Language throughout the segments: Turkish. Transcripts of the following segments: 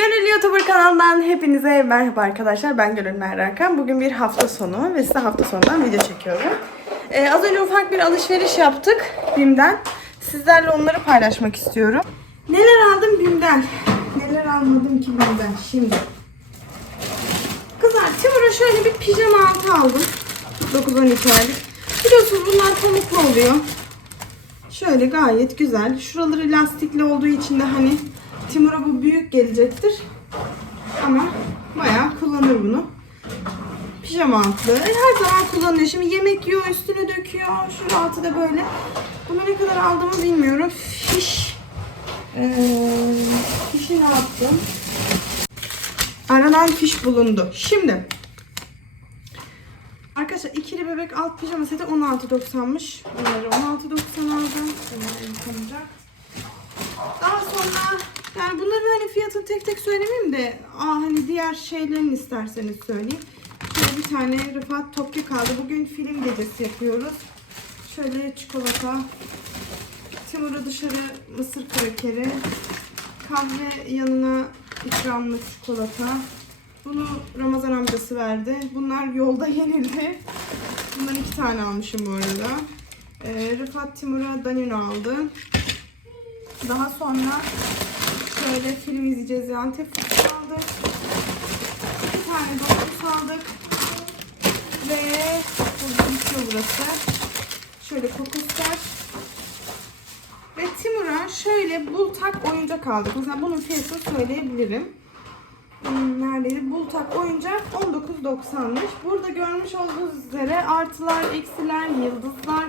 Gönül YouTuber kanalından hepinize merhaba arkadaşlar. Ben Gönül Merrakan. Bugün bir hafta sonu ve size hafta sonundan video çekiyorum. Ee, az önce ufak bir alışveriş yaptık BİM'den. Sizlerle onları paylaşmak istiyorum. Neler aldım BİM'den? Neler almadım ki BİM'den şimdi? Kızlar Timur'a şöyle bir pijama altı aldım. 9-12 aylık. Biliyorsunuz bunlar pamuklu oluyor. Şöyle gayet güzel. Şuraları lastikli olduğu için de hani Timur'a bu büyük gelecektir. Ama bayağı kullanır bunu. Pijama altlı. Her zaman kullanıyor. Şimdi yemek yiyor, üstüne döküyor. Şu altı da böyle. Bunu ne kadar aldığımı bilmiyorum. Fiş. Ee, fişi ne yaptım? Aranan fiş bulundu. Şimdi Arkadaşlar ikili bebek alt pijama seti 16.90'mış. Bunları 16.90 aldım. Bunlar yıkanacak. Daha sonra yani bunları hani fiyatını tek tek söylemeyeyim de aa, hani diğer şeylerini isterseniz söyleyeyim. Şöyle bir tane Rıfat Topya kaldı. Bugün film gecesi yapıyoruz. Şöyle çikolata. Timur'a dışarı mısır krakeri. Kahve yanına ikramlı çikolata. Bunu Ramazan amcası verdi. Bunlar yolda yenildi. Bundan iki tane almışım bu arada. Ee, Rıfat Timur'a Danino aldı. Daha sonra şöyle film izleyeceğiz Antep fıstığı aldık. İki tane domates aldık. Ve burada bitiyor burası. Şöyle kokoslar. Ve Timur'a şöyle bultak oyuncak aldık. Mesela bunun fiyatını söyleyebilirim. Hmm, neredeydi? Bultak oyuncak 19.90'mış. Burada görmüş olduğunuz üzere artılar, eksiler, yıldızlar,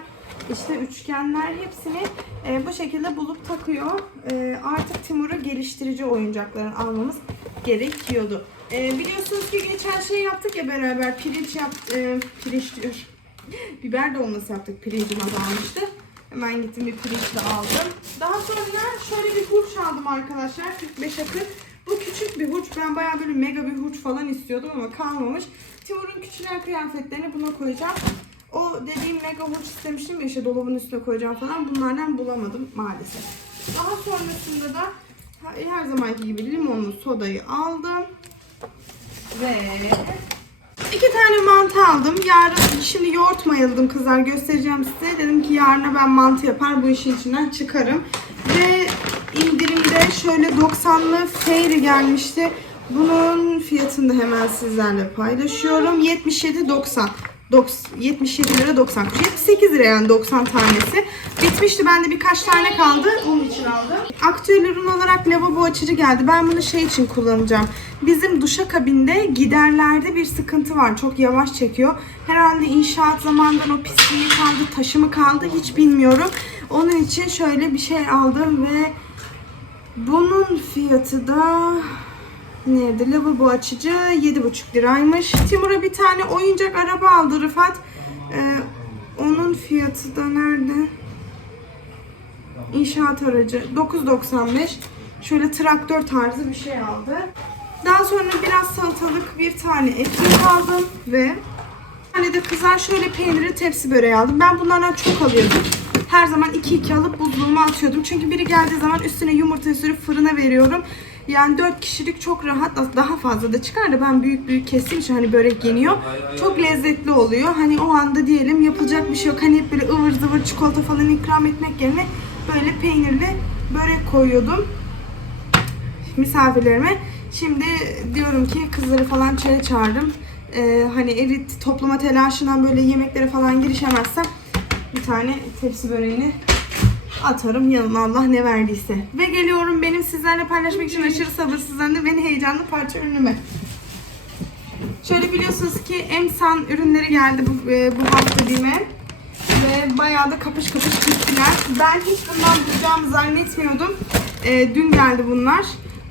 işte üçgenler hepsini e, bu şekilde bulup takıyor. E, artık Timur'u geliştirici oyuncakların almamız gerekiyordu. E, biliyorsunuz ki geçen şey yaptık ya beraber pirinç yap, e, pirinç diyor. Biber dolması yaptık. Pirincim azalmıştı. Hemen gittim bir pirinçle aldım. Daha sonra şöyle bir hurç aldım arkadaşlar. 45 akı. Bu küçük bir hurç. Ben bayağı böyle mega bir hurç falan istiyordum ama kalmamış. Timur'un küçülen kıyafetlerini buna koyacağım. O dediğim mega hurç istemiştim ya işte dolabın üstüne koyacağım falan. Bunlardan bulamadım maalesef. Daha sonrasında da her zamanki gibi limonlu sodayı aldım. Ve iki tane mantı aldım. Yarın şimdi yoğurt mayaladım kızlar göstereceğim size. Dedim ki yarına ben mantı yapar bu işin içinden çıkarım. Ve indirimde şöyle 90'lı fairy gelmişti. Bunun fiyatını da hemen sizlerle paylaşıyorum. 77.90. 77 lira 90 kuruş. 78 lira yani 90 tanesi. Bitmişti. Bende birkaç tane kaldı. Onun için aldım. Aktüel ürün olarak lavabo açıcı geldi. Ben bunu şey için kullanacağım. Bizim duşakabinde giderlerde bir sıkıntı var. Çok yavaş çekiyor. Herhalde inşaat zamanından o pisliği kaldı, taşı mı kaldı hiç bilmiyorum. Onun için şöyle bir şey aldım ve bunun fiyatı da nerede? Lavabo açıcı 7,5 liraymış. Timur'a bir tane oyuncak araba aldı Rıfat. Ee, onun fiyatı da nerede? İnşaat aracı 9.95. Şöyle traktör tarzı bir şey aldı. Daha sonra biraz salatalık bir tane ekmek aldım ve bir tane de kızar şöyle peynirli tepsi böreği aldım. Ben bunlardan çok alıyordum. Her zaman 2-2 alıp buzluğuma atıyordum. Çünkü biri geldiği zaman üstüne yumurta sürüp fırına veriyorum. Yani 4 kişilik çok rahat daha fazla da çıkar da ben büyük büyük kestiğim için hani börek yeniyor. Çok lezzetli oluyor. Hani o anda diyelim yapılacak bir şey yok. Hani hep böyle ıvır zıvır çikolata falan ikram etmek yerine böyle peynirli börek koyuyordum misafirlerime. Şimdi diyorum ki kızları falan çaya çağırdım. Ee, hani evi toplama telaşından böyle yemeklere falan girişemezsem bir tane tepsi böreğini atarım yanına Allah ne verdiyse. Ve geliyorum benim sizlerle paylaşmak için aşırı sabırsızlandı beni heyecanlı parça ürünüme. Şöyle biliyorsunuz ki Emsan ürünleri geldi bu, e, bu hafta BİM'e. Ve bayağı da kapış kapış gittiler. Ben hiç bundan bulacağımı zannetmiyordum. E, dün geldi bunlar.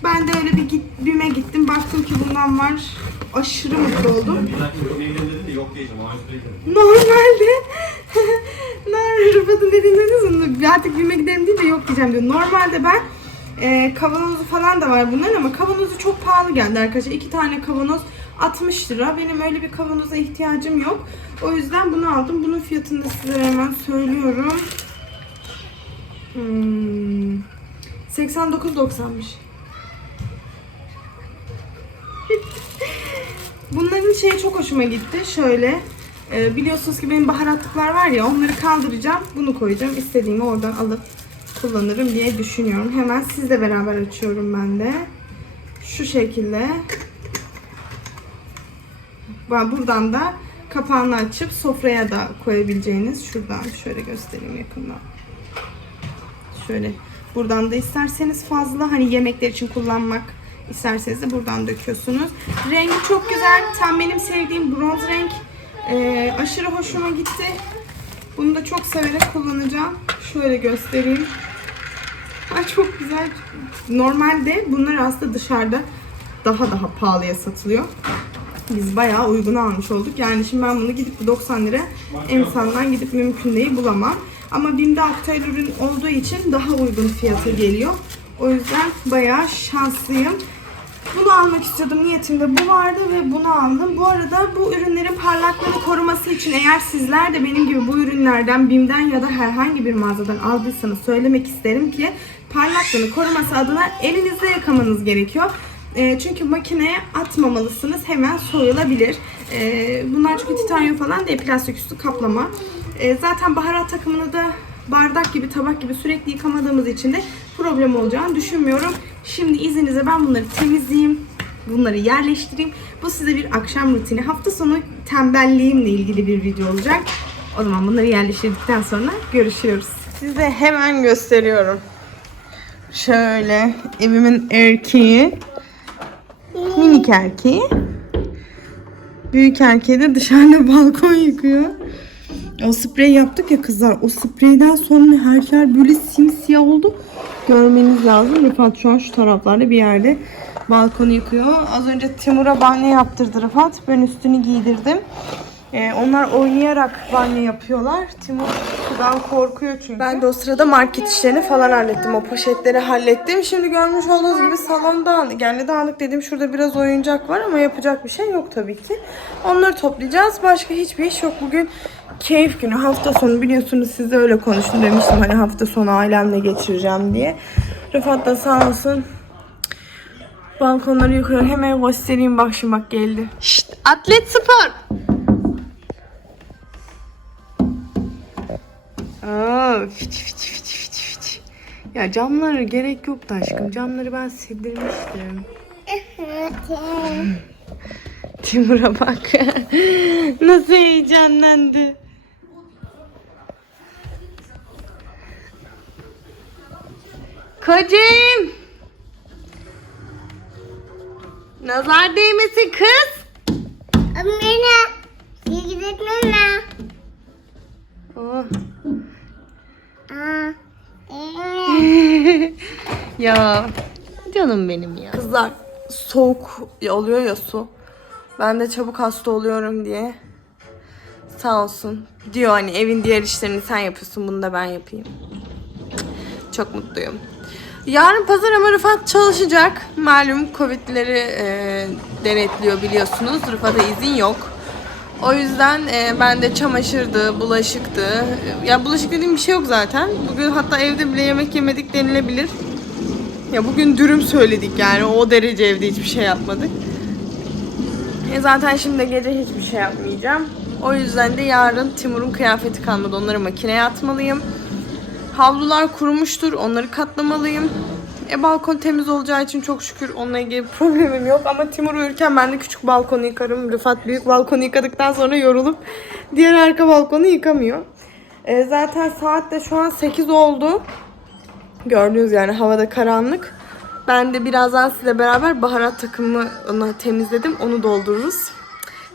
Ben de öyle bir git, BİM'e gittim. Baktım ki bundan var. Aşırı mutlu oldum. Normalde Normalde Rıfat'ın mu? Artık BİM'e gidelim değil de yok diyeceğim diyor. Normalde ben e, kavanozu falan da var bunların ama kavanozu çok pahalı geldi arkadaşlar. İki tane kavanoz 60 lira. Benim öyle bir kavanoza ihtiyacım yok. O yüzden bunu aldım. Bunun fiyatını da size hemen söylüyorum. Hmm, 89.90'mış. Bunların şeyi çok hoşuma gitti. Şöyle e, biliyorsunuz ki benim baharatlıklar var ya onları kaldıracağım. Bunu koyacağım. İstediğimi oradan alıp kullanırım diye düşünüyorum. Hemen sizle beraber açıyorum ben de. Şu şekilde. Ben buradan da kapağını açıp sofraya da koyabileceğiniz şuradan şöyle göstereyim yakından. Şöyle buradan da isterseniz fazla hani yemekler için kullanmak isterseniz de buradan döküyorsunuz. Rengi çok güzel. Tam benim sevdiğim bronz renk. Ee, aşırı hoşuma gitti. Bunu da çok severek kullanacağım. Şöyle göstereyim. Ay çok güzel. Normalde bunlar aslında dışarıda daha daha pahalıya satılıyor. Biz bayağı uygun almış olduk. Yani şimdi ben bunu gidip 90 lira emsandan gidip mümkün değil bulamam. Ama BİM'de aktüel ürün olduğu için daha uygun fiyata geliyor. O yüzden bayağı şanslıyım. Bunu almak istiyordum. Niyetimde bu vardı ve bunu aldım. Bu arada bu ürünlerin parlaklığını koruması için eğer sizler de benim gibi bu ürünlerden BİM'den ya da herhangi bir mağazadan aldıysanız söylemek isterim ki parlaklığını koruması adına elinizde yıkamanız gerekiyor. E, çünkü makineye atmamalısınız. Hemen soyulabilir. E, bunlar çünkü titanyum falan değil. Plastik üstü kaplama. E, zaten baharat takımını da bardak gibi, tabak gibi sürekli yıkamadığımız için de problem olacağını düşünmüyorum. Şimdi izninizle ben bunları temizleyeyim. Bunları yerleştireyim. Bu size bir akşam rutini. Hafta sonu tembelliğimle ilgili bir video olacak. O zaman bunları yerleştirdikten sonra görüşüyoruz. Size hemen gösteriyorum. Şöyle evimin erkeği. Minik erkeği. Büyük erkeği de dışarıda balkon yıkıyor. O sprey yaptık ya kızlar. O spreyden sonra her yer böyle simsiyah oldu. Görmeniz lazım. Rıfat şu an şu taraflarda bir yerde balkonu yıkıyor. Az önce Timur'a banyo yaptırdı Rıfat. Ben üstünü giydirdim. Ee, onlar oynayarak banyo yapıyorlar. Timur sudan korkuyor çünkü. Ben de o sırada market işlerini falan hallettim. O poşetleri hallettim. Şimdi görmüş olduğunuz gibi salon dağınık. Yani dağınık dediğim şurada biraz oyuncak var ama yapacak bir şey yok tabii ki. Onları toplayacağız. Başka hiçbir iş yok. Bugün keyif günü. Hafta sonu biliyorsunuz size öyle konuştum demiştim. Hani hafta sonu ailemle geçireceğim diye. Rıfat da sağ olsun balkonları yıkıyor. Hemen göstereyim bak şimdi bak geldi. Şşt, atlet spor. Aa, fiç fiç fiç fiç fiç. Ya camları gerek yoktu aşkım. Camları ben sildirmiştim. Timur'a bak. Nasıl heyecanlandı. Kocam. Nazar değmesin kız. Amina, iyi gidelim mi? Oh. Aa, ya canım benim ya. Kızlar soğuk oluyor ya su. Ben de çabuk hasta oluyorum diye. Sağ olsun. Diyor hani evin diğer işlerini sen yapıyorsun bunu da ben yapayım. Çok mutluyum. Yarın pazar ama Rıfat çalışacak. Malum Covid'leri e, denetliyor biliyorsunuz. Rıfat'a izin yok. O yüzden e, ben de çamaşırdı, bulaşıktı. Ya bulaşık dediğim bir şey yok zaten. Bugün hatta evde bile yemek yemedik denilebilir. Ya bugün dürüm söyledik yani o derece evde hiçbir şey yapmadık. E zaten şimdi gece hiçbir şey yapmayacağım. O yüzden de yarın Timur'un kıyafeti kalmadı. Onları makineye atmalıyım. Havlular kurumuştur. Onları katlamalıyım. E balkon temiz olacağı için çok şükür onunla ilgili problemim yok. Ama Timur uyurken ben de küçük balkonu yıkarım. Rıfat büyük balkonu yıkadıktan sonra yorulup diğer arka balkonu yıkamıyor. E, zaten saat de şu an 8 oldu. Gördüğünüz yani havada karanlık. Ben de birazdan sizle beraber baharat takımını temizledim. Onu doldururuz.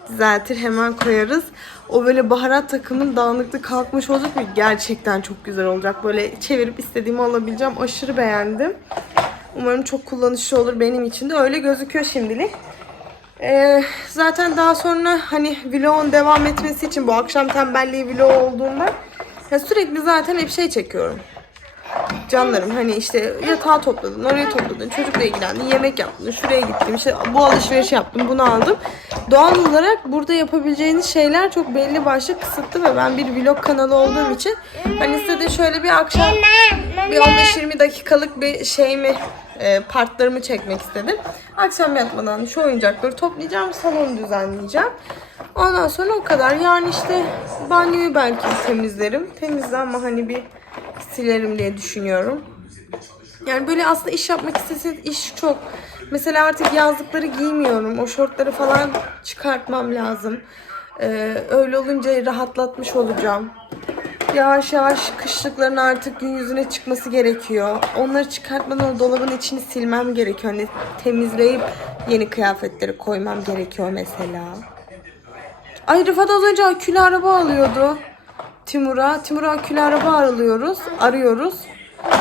Düzeltir hemen koyarız. O böyle baharat takımın dağınıklığı kalkmış olacak ve gerçekten çok güzel olacak. Böyle çevirip istediğimi alabileceğim. Aşırı beğendim. Umarım çok kullanışlı olur benim için de. Öyle gözüküyor şimdilik. Ee, zaten daha sonra hani vlogun devam etmesi için bu akşam tembelliği vlog olduğunda ya sürekli zaten hep şey çekiyorum. Canlarım hani işte yatağı topladın, orayı topladın, çocukla ilgilendin, yemek yaptın, şuraya gittim, işte bu alışveriş yaptım, bunu aldım. Doğal olarak burada yapabileceğiniz şeyler çok belli başlı kısıtlı ve ben bir vlog kanalı olduğum için hani size de şöyle bir akşam bir 15-20 dakikalık bir şey mi e, partlarımı çekmek istedim. Akşam yatmadan şu oyuncakları toplayacağım. Salonu düzenleyeceğim. Ondan sonra o kadar. Yani işte banyoyu belki temizlerim. Temizle ama hani bir silerim diye düşünüyorum. Yani böyle aslında iş yapmak isteseniz iş çok. Mesela artık yazlıkları giymiyorum. O şortları falan çıkartmam lazım. Ee, öyle olunca rahatlatmış olacağım. Yavaş yavaş kışlıkların artık gün yüzüne çıkması gerekiyor. Onları çıkartmadan o dolabın içini silmem gerekiyor. Hani temizleyip yeni kıyafetleri koymam gerekiyor mesela. Ay Rıfat az önce akülü araba alıyordu. Timur'a. Timur'a akülü araba arıyoruz. Arıyoruz.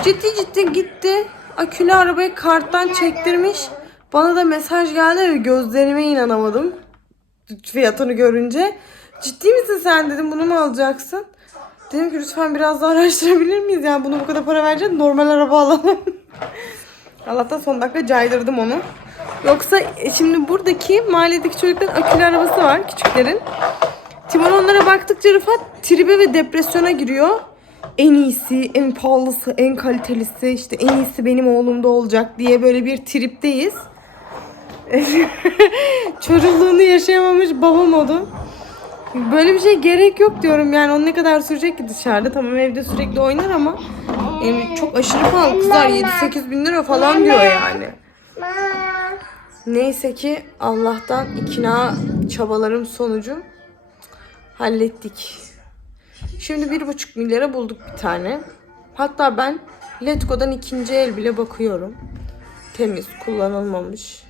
Ciddi ciddi gitti. Akülü arabayı karttan çektirmiş. Bana da mesaj geldi ve gözlerime inanamadım. Fiyatını görünce. Ciddi misin sen dedim bunu mu alacaksın? Dedim ki lütfen biraz daha araştırabilir miyiz? Yani bunu bu kadar para vereceğiz normal araba alalım. Allah'tan son dakika caydırdım onu. Yoksa e, şimdi buradaki mahalledeki çocukların akülü arabası var küçüklerin. Timur onlara baktıkça Rıfat tribe ve depresyona giriyor. En iyisi, en pahalısı, en kalitelisi, işte en iyisi benim oğlumda olacak diye böyle bir tripteyiz. Çocukluğunu yaşayamamış baba modu. Böyle bir şey gerek yok diyorum yani o ne kadar sürecek ki dışarıda tamam evde sürekli oynar ama yani çok aşırı pahalı kızlar 7-8 bin lira falan diyor yani. Neyse ki Allah'tan ikna çabalarım sonucu hallettik. Şimdi bir buçuk milyara bulduk bir tane. Hatta ben Letgo'dan ikinci el bile bakıyorum. Temiz, kullanılmamış.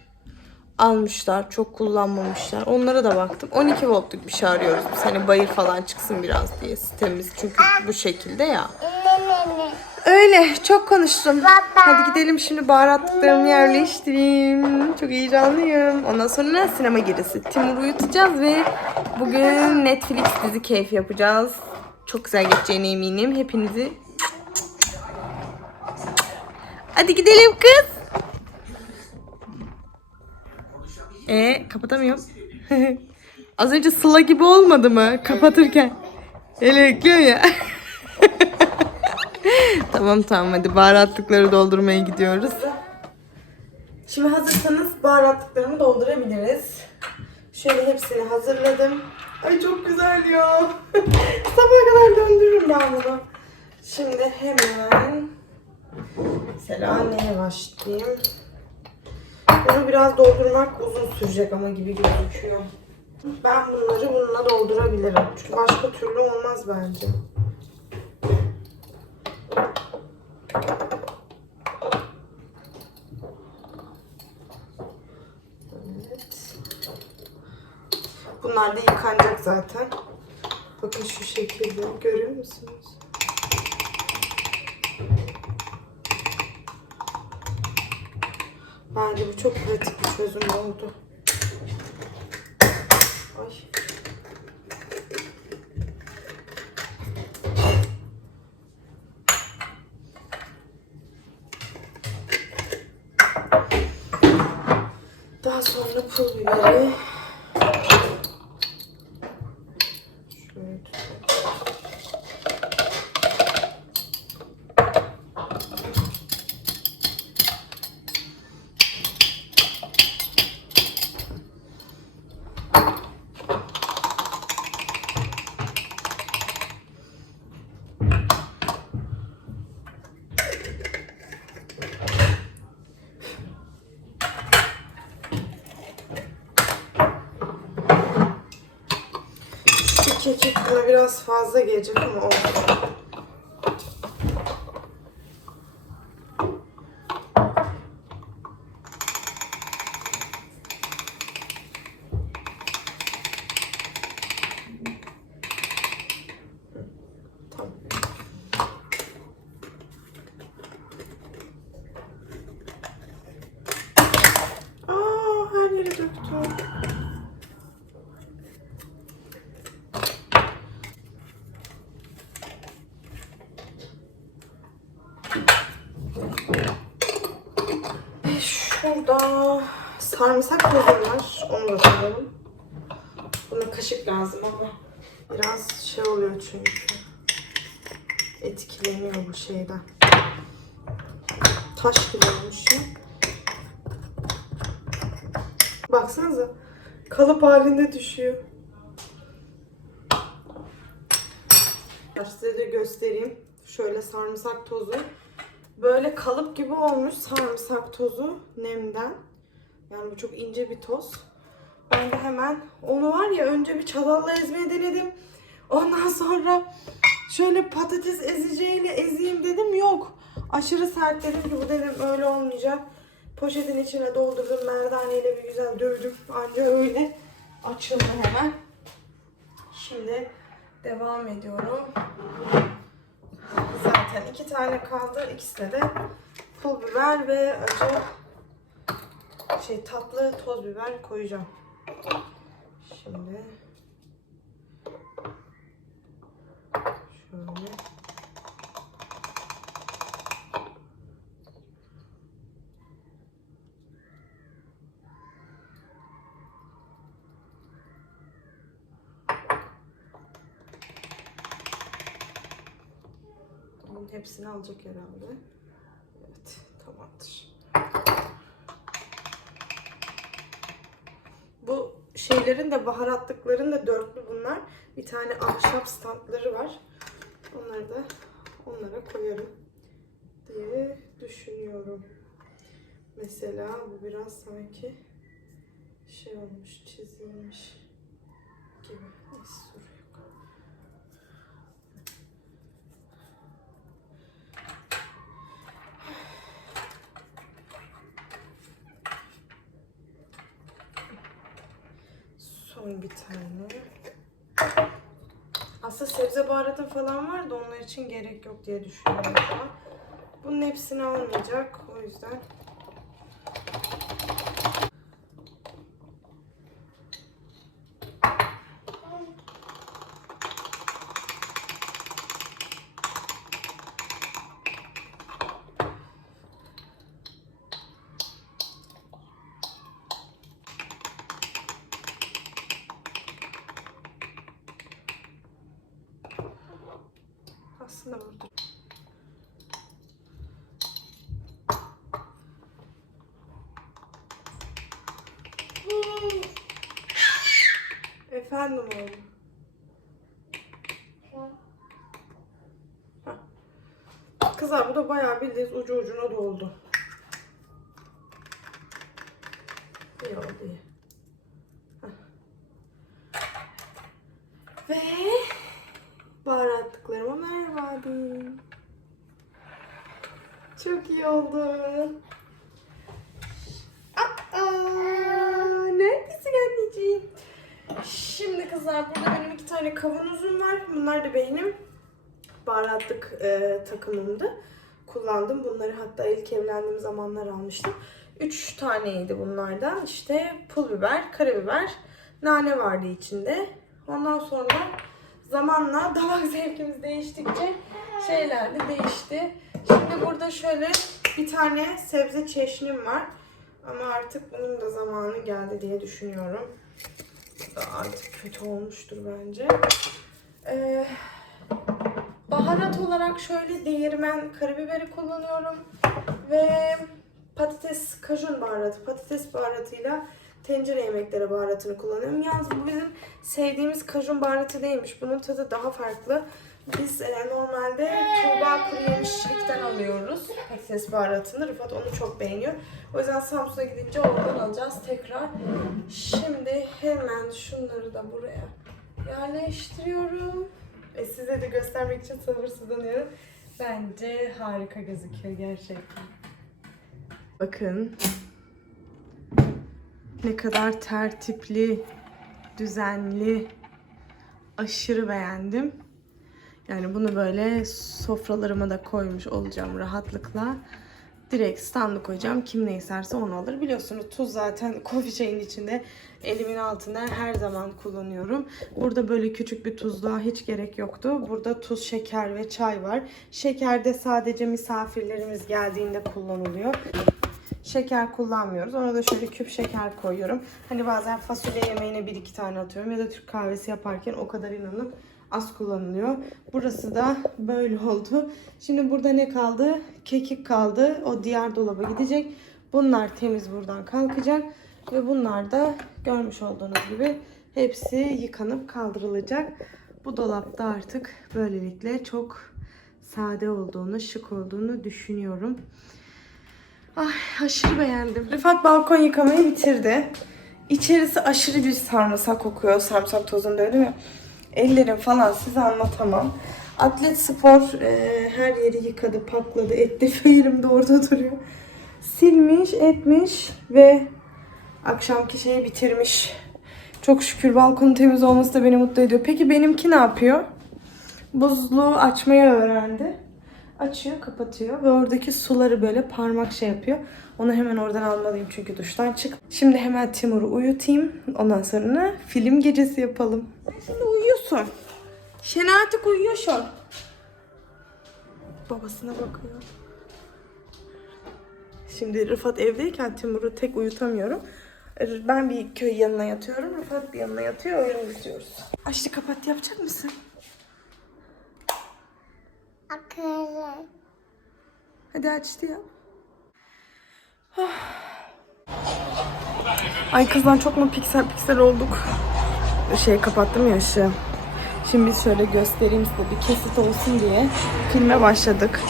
Almışlar, çok kullanmamışlar. Onlara da baktım. 12 voltluk bir şey arıyoruz. Biz hani bayır falan çıksın biraz diye sistemimiz. Çünkü bu şekilde ya. Öyle çok konuştum. Hadi gidelim şimdi baharatlıklarımı yerleştireyim. Çok heyecanlıyım. Ondan sonra sinema gerisi. Timur'u uyutacağız ve bugün Netflix dizi keyfi yapacağız. Çok güzel geçeceğine eminim. Hepinizi Hadi gidelim kız. E kapatamıyorum. Az önce Sıla gibi olmadı mı kapatırken? Hele bekliyor ya. Tamam tamam hadi baharatlıkları doldurmaya gidiyoruz. Şimdi hazırsanız baharatlıklarımı doldurabiliriz. Şöyle hepsini hazırladım. Ay çok güzel ya. Sabaha kadar döndürürüm ben bunu. Şimdi hemen neye başlayayım? Bunu biraz doldurmak uzun sürecek ama gibi gözüküyor. Ben bunları bununla doldurabilirim. Çünkü başka türlü olmaz bence. Evet. Bunlar da yıkanacak zaten. Bakın şu şekilde görüyor musunuz? Bence bu çok pratik bir çözüm oldu. Ay. Daha sonra pul biberi. Şöyle tutayım. Şu kekik bana biraz fazla gelecek ama olsun. Tamam. Aa, her yere döktüm. Şurada sarımsak tozum var. Onu da koyalım. Buna kaşık lazım ama biraz şey oluyor çünkü. Etkileniyor bu şeyden. taş gibi olmuş. Baksanıza. Kalıp halinde düşüyor. Size de göstereyim. Şöyle sarımsak tozu. Böyle kalıp gibi olmuş sarımsak tozu nemden. Yani bu çok ince bir toz. Ben de hemen onu var ya önce bir çatalla ezmeyi denedim. Ondan sonra şöyle patates ezeceğiyle ezeyim dedim. Yok. Aşırı sert dedim ki bu dedim öyle olmayacak. Poşetin içine doldurdum. Merdaneyle bir güzel dövdüm. Anca öyle açıldı hemen. Şimdi devam ediyorum. Zaten iki tane kaldı. İkisine de pul biber ve acı şey tatlı toz biber koyacağım. Şimdi şöyle hepsini alacak herhalde. Şeylerin de baharatlıkların da dörtlü bunlar. Bir tane ahşap standları var. Onları da onlara koyarım diye düşünüyorum. Mesela bu biraz sanki şey olmuş, çizilmiş gibi. Neyse Son bir tane. Aslında sebze baharatı falan var da onlar için gerek yok diye düşünüyorum şu an. Bunun hepsini almayacak. O yüzden aslında burada. Efendim oğlum. Kızlar bu da bayağı bildiğiniz ucu ucuna doldu. İyi oldu iyi. Ve baharatlıklarıma merhaba diyeyim. Çok iyi oldu. Aa, neredesin anneciğim? Şimdi kızlar burada benim iki tane kavanozum var. Bunlar da benim baharatlık e, takımımdı. Kullandım. Bunları hatta ilk evlendiğim zamanlar almıştım. Üç taneydi bunlardan. İşte pul biber, karabiber, nane vardı içinde. Ondan sonra zamanla damak zevkimiz değiştikçe şeyler de değişti. Şimdi burada şöyle bir tane sebze çeşnim var. Ama artık bunun da zamanı geldi diye düşünüyorum. Artık kötü olmuştur bence. Ee, baharat olarak şöyle değirmen karabiberi kullanıyorum. Ve patates kajun baharatı. Patates baharatıyla tencere yemekleri baharatını kullanıyorum. Yalnız bu bizim sevdiğimiz kajun baharatı değilmiş. Bunun tadı daha farklı. Biz e, normalde Tuğba kuru yemişlikten alıyoruz patates baharatını. Rıfat onu çok beğeniyor. O yüzden Samsun'a gidince oradan alacağız tekrar. Şimdi hemen şunları da buraya yerleştiriyorum. E, size de göstermek için sabırsızlanıyorum. Bence harika gözüküyor gerçekten. Bakın ne kadar tertipli, düzenli, aşırı beğendim. Yani bunu böyle sofralarıma da koymuş olacağım rahatlıkla. Direkt standı koyacağım. Kim ne isterse onu alır. Biliyorsunuz tuz zaten kofi çayın içinde elimin altında her zaman kullanıyorum. Burada böyle küçük bir tuzluğa hiç gerek yoktu. Burada tuz, şeker ve çay var. Şeker de sadece misafirlerimiz geldiğinde kullanılıyor. Şeker kullanmıyoruz. Ona da şöyle küp şeker koyuyorum. Hani bazen fasulye yemeğine bir iki tane atıyorum ya da Türk kahvesi yaparken o kadar inanın az kullanılıyor. Burası da böyle oldu. Şimdi burada ne kaldı? Kekik kaldı. O diğer dolaba gidecek. Bunlar temiz buradan kalkacak. Ve bunlar da görmüş olduğunuz gibi hepsi yıkanıp kaldırılacak. Bu dolapta artık böylelikle çok sade olduğunu, şık olduğunu düşünüyorum. Ay aşırı beğendim. Rıfat balkon yıkamayı bitirdi. İçerisi aşırı bir sarımsak kokuyor. Sarımsak tozunda öyle mi? Ellerim falan size anlatamam. Atlet spor e, her yeri yıkadı, pakladı, etti. Feyrim de orada duruyor. Silmiş, etmiş ve akşamki şeyi bitirmiş. Çok şükür balkonun temiz olması da beni mutlu ediyor. Peki benimki ne yapıyor? Buzluğu açmayı öğrendi. Açıyor, kapatıyor ve oradaki suları böyle parmak şey yapıyor. Onu hemen oradan almalıyım çünkü duştan çık. Şimdi hemen Timur'u uyutayım. Ondan sonra film gecesi yapalım. Sen şimdi uyuyorsun. Şen artık uyuyor şu an. Babasına bakıyor. Şimdi Rıfat evdeyken Timur'u tek uyutamıyorum. Ben bir köy yanına yatıyorum. Rıfat bir yanına yatıyor. Öyle uyutuyoruz. Açtı kapat yapacak mısın? Akıllı. Hadi açtı ya. Ay kızlar çok mu piksel piksel olduk? Şey kapattım ya ışığı. Şimdi biz şöyle göstereyim size bir kesit olsun diye filme başladık.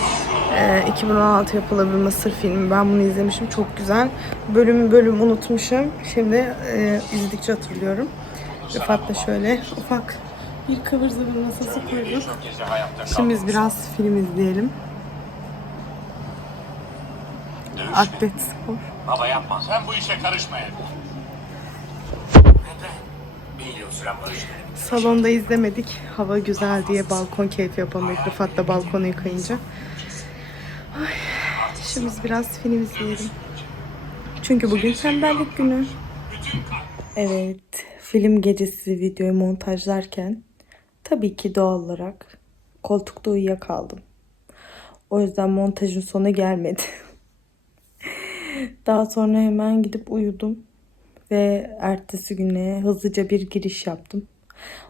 Ee, 2016 yapılı bir Mısır filmi. Ben bunu izlemişim. Çok güzel. Bölüm bölüm unutmuşum. Şimdi e, izledikçe hatırlıyorum. Rıfat da şöyle ufak bir kıvır zıvır masası koyduk. Şimdi biz biraz film izleyelim. Atlet spor. Baba yapma. Sen bu işe karışma barış Salonda izlemedik. Hava güzel diye balkon keyfi yapalım. dedik. Rıfat da balkonu yıkayınca. Ay, şimdi biz biraz film izleyelim. Çünkü bugün tembellik günü. Evet, film gecesi videoyu montajlarken tabii ki doğal olarak koltukta uyuyakaldım. O yüzden montajın sonu gelmedi. Daha sonra hemen gidip uyudum ve ertesi güne hızlıca bir giriş yaptım.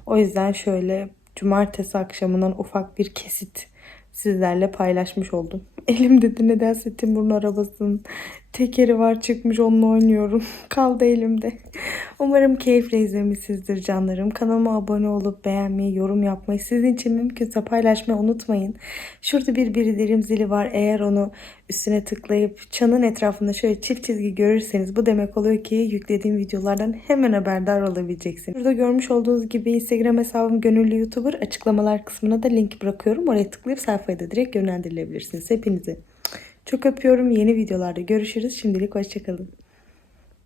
O yüzden şöyle cumartesi akşamından ufak bir kesit sizlerle paylaşmış oldum. Elimde de nedense Timur'un arabasının tekeri var çıkmış onunla oynuyorum. Kaldı elimde. Umarım keyifle izlemişsinizdir canlarım. Kanalıma abone olup beğenmeyi, yorum yapmayı, sizin için mümkünse paylaşmayı unutmayın. Şurada bir bildirim zili var. Eğer onu üstüne tıklayıp çanın etrafında şöyle çift çizgi görürseniz bu demek oluyor ki yüklediğim videolardan hemen haberdar olabileceksiniz. Burada görmüş olduğunuz gibi Instagram hesabım Gönüllü YouTuber açıklamalar kısmına da link bırakıyorum. Oraya tıklayıp sayfaya da direkt yönlendirilebilirsiniz. Hepinizi çok öpüyorum. Yeni videolarda görüşürüz. Şimdilik hoşçakalın.